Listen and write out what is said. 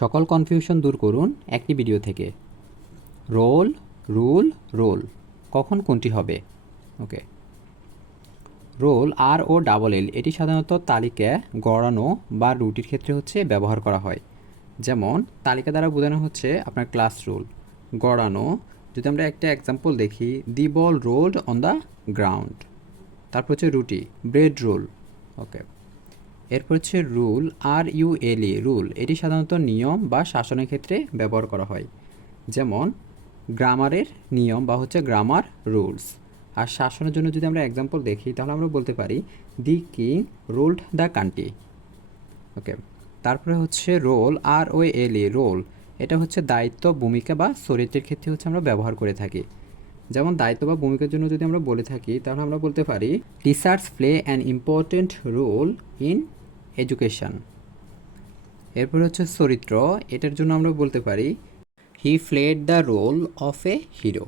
সকল কনফিউশন দূর করুন একটি ভিডিও থেকে। রোল, রুল, রোল কখন কোনটি হবে? ওকে, রোল আর ও ডাবল এল এটি সাধারণত তালিকা গড়ানো বা রুটির ক্ষেত্রে ব্যবহার করা হয়। যেমন তালিকা দ্বারা বোঝানো হচ্ছে আপনার ক্লাস রুল। গড়ানো, যদি আমরা একটা এক্সাম্পল দেখি, দি বল রোলড অন দ্য গ্রাউন্ড। তারপর রুটি, ব্রেড রোল। ওকে, এরপর rule, are U L E, rule এটি সাধারণত নিয়ম বা শাসনের ক্ষেত্রে ব্যবহার করা হয়। যেমন গ্রামারের নিয়ম বা গ্রামার রুলস। আর শাসনের জন্য যদি আমরা এক্সাম্পল দেখি তাহলে আমরা বলতে পারি the king ruled the country. Okay, তারপরে রোল, আর ও এল ই, রোল এটা দায়িত্ব, ভূমিকা বা চরিত্রের ক্ষেত্রে আমরা ব্যবহার করে থাকি। যেমন দায়িত্ব বা ভূমিকার জন্য যদি আমরা বলে থাকি তাহলে আমরা বলতে পারি teachers play an important role in education. এরপর চরিত্র, এটার জন্য আমরা বলতে পারি he played the role of a hero.